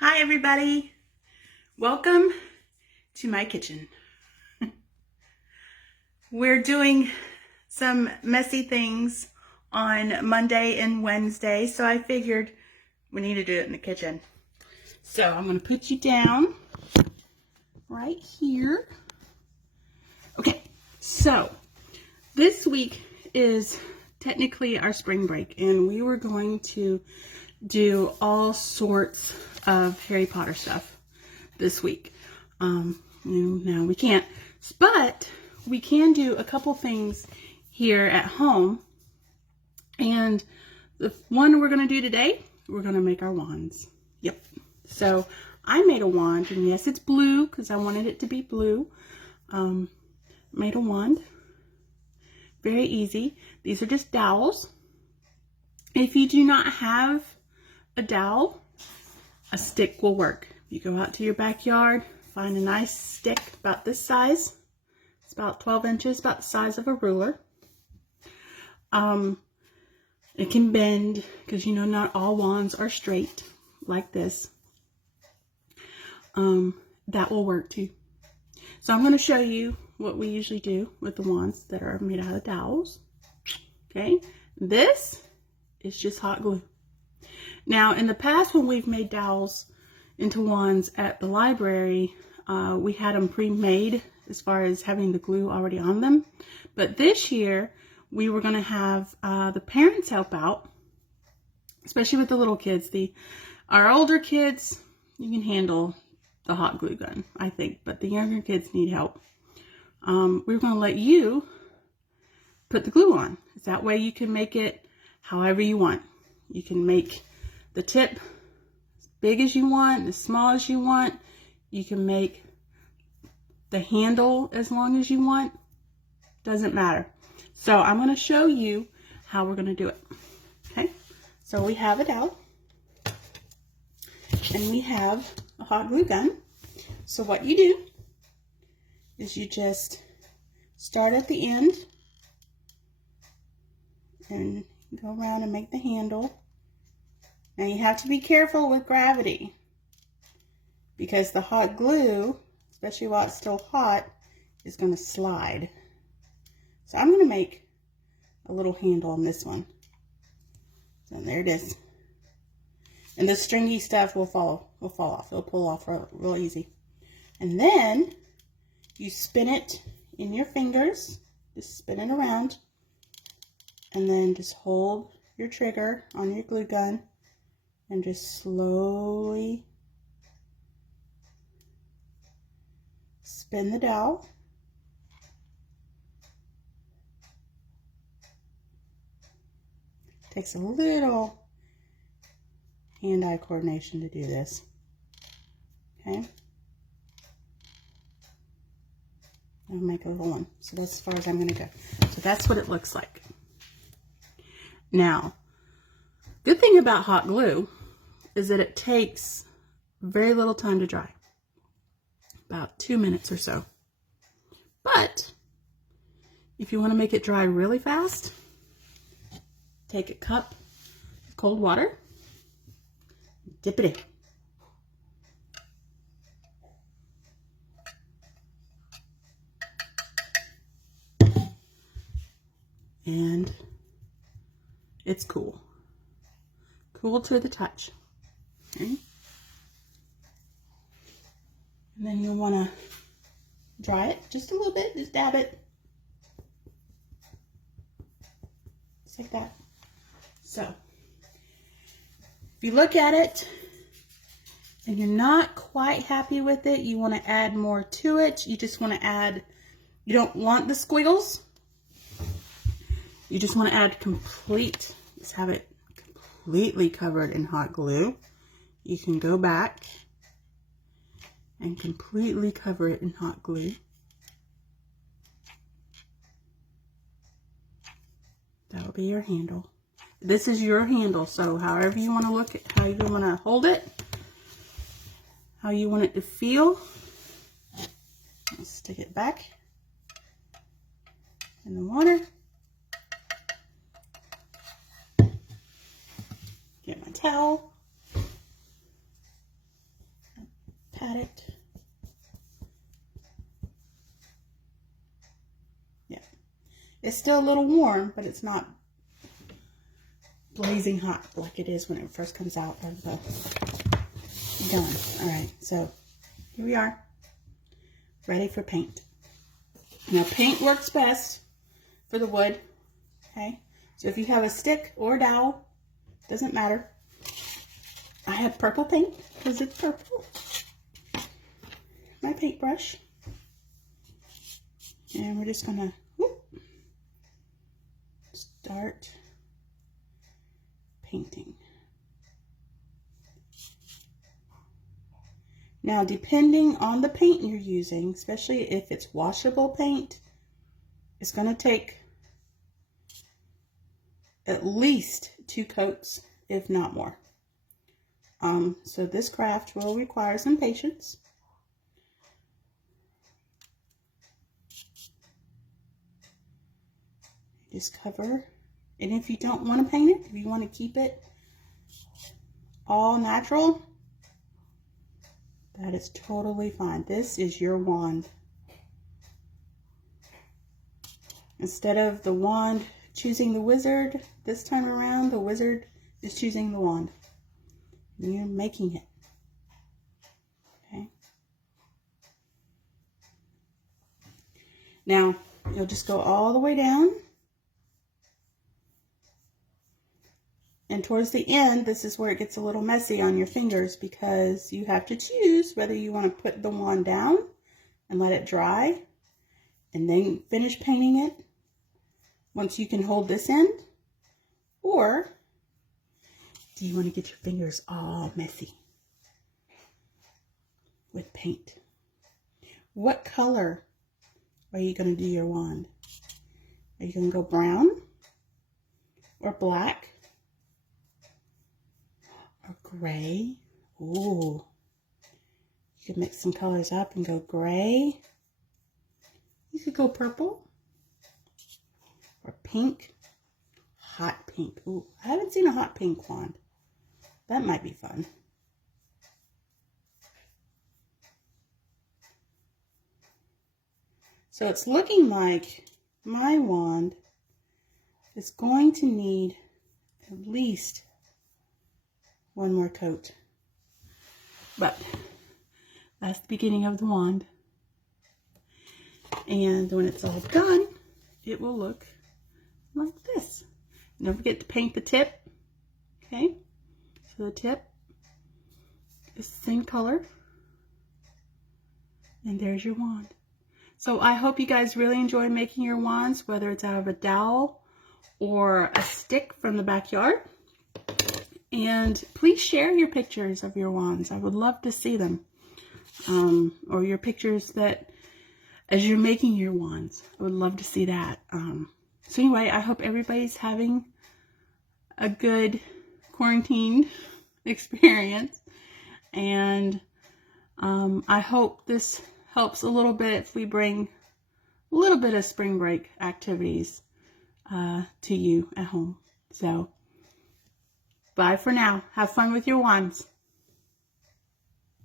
Hi everybody, welcome to my kitchen. We're doing some messy things on Monday and Wednesday, so I figured we need to do it in the kitchen. So I'm going to put you down right here. Okay, so this week is technically our spring break, and we were going to do all sorts of Harry Potter stuff this week. Now we can't, but we can do a couple things here at home. And the one we're going to do today, we're going to make our wands. Yep. So I made a wand, and yes, it's blue because I wanted it to be blue. Made a wand. Very easy. These are just dowels. If you do not have a dowel, a stick will work. You go out to your backyard, find a nice stick about this size. It's about 12 inches, about the size of a ruler. It can bend because not all wands are straight like this. That will work too. So I'm going to show you what we usually do with the wands that are made out of dowels. Okay, this is just hot glue. Now, in the past, when we've made dowels into wands at the library, we had them pre-made as far as having the glue already on them. But this year, we were going to have the parents help out, especially with the little kids. Our older kids, you can handle the hot glue gun, I think, but the younger kids need help. We're going to let you put the glue on. That way you can make it however you want. You can make the tip as big as you want, as small as you want. You can make the handle as long as you want. Doesn't matter. So I'm going to show you how we're going to do it. Okay, so we have it out, and we have a hot glue gun. So what you do is you just start at the end and go around and make the handle. Now you have to be careful with gravity because the hot glue, especially while it's still hot, is going to slide. So I'm going to make a little handle on this one. So there it is. And the stringy stuff will fall off. It'll pull off real easy. And then you spin it in your fingers. Just spin it around. And then just hold your trigger on your glue gun and just slowly spin the dowel. Takes a little hand-eye coordination to do this. Okay. I'll make a little one. So that's as far as I'm going to go. So that's what it looks like. Now, good thing about hot glue is that it takes very little time to dry. About 2 minutes or so. But if you want to make it dry really fast, take a cup of cold water, dip it in. And it's cool. Cool to the touch. Okay. And then you'll want to dry it just a little bit. Just dab it. Just like that. So, if you look at it and you're not quite happy with it, you want to add more to it. You just want to add, you don't want the squiggles. You just want to add complete, just have it completely covered in hot glue. You can go back and completely cover it in hot glue. That will be your handle. This is your handle, so however you want to look at, how you want to hold it, how you want it to feel. Let's stick it back in the water. Get my towel. pat it. Yeah. It's still a little warm, but it's not blazing hot like it is when it first comes out of the gun. Alright, so here we are, ready for paint. Now paint works best for the wood, okay? So if you have a stick or a dowel, doesn't matter. I have purple paint because it's purple. My paintbrush. And we're just gonna start painting. Now, depending on the paint you're using, especially if it's washable paint, it's going to take at least 2 coats, if not more. So this craft will require some patience. Just cover. And if you don't want to paint it, if you want to keep it all natural, that is totally fine. This is your wand. Instead of the wand choosing the wizard, this time around, the wizard is choosing the wand. You're making it. Okay. Now, you'll just go all the way down. And towards the end, this is where it gets a little messy on your fingers because you have to choose whether you want to put the wand down and let it dry and then finish painting it once you can hold this end, or do you want to get your fingers all messy with paint? What color are you going to do your wand? Are you going to go brown or black? Or gray? Ooh. You could mix some colors up and go gray. You could go purple. Or pink. Hot pink. Ooh, I haven't seen a hot pink wand. That might be fun. So it's looking like my wand is going to need at least 1 more coat. But that's the beginning of the wand. And when it's all done, it will look like this. And don't forget to paint the tip. Okay? So the tip is the same color. And there's your wand. So I hope you guys really enjoy making your wands, whether it's out of a dowel or a stick from the backyard. And please share your pictures of your wands. I would love to see them. Or your pictures that, as you're making your wands, I would love to see that. So anyway, I hope everybody's having a good quarantine experience. And I hope this helps a little bit if we bring a little bit of spring break activities to you at home. So bye for now. Have fun with your wands.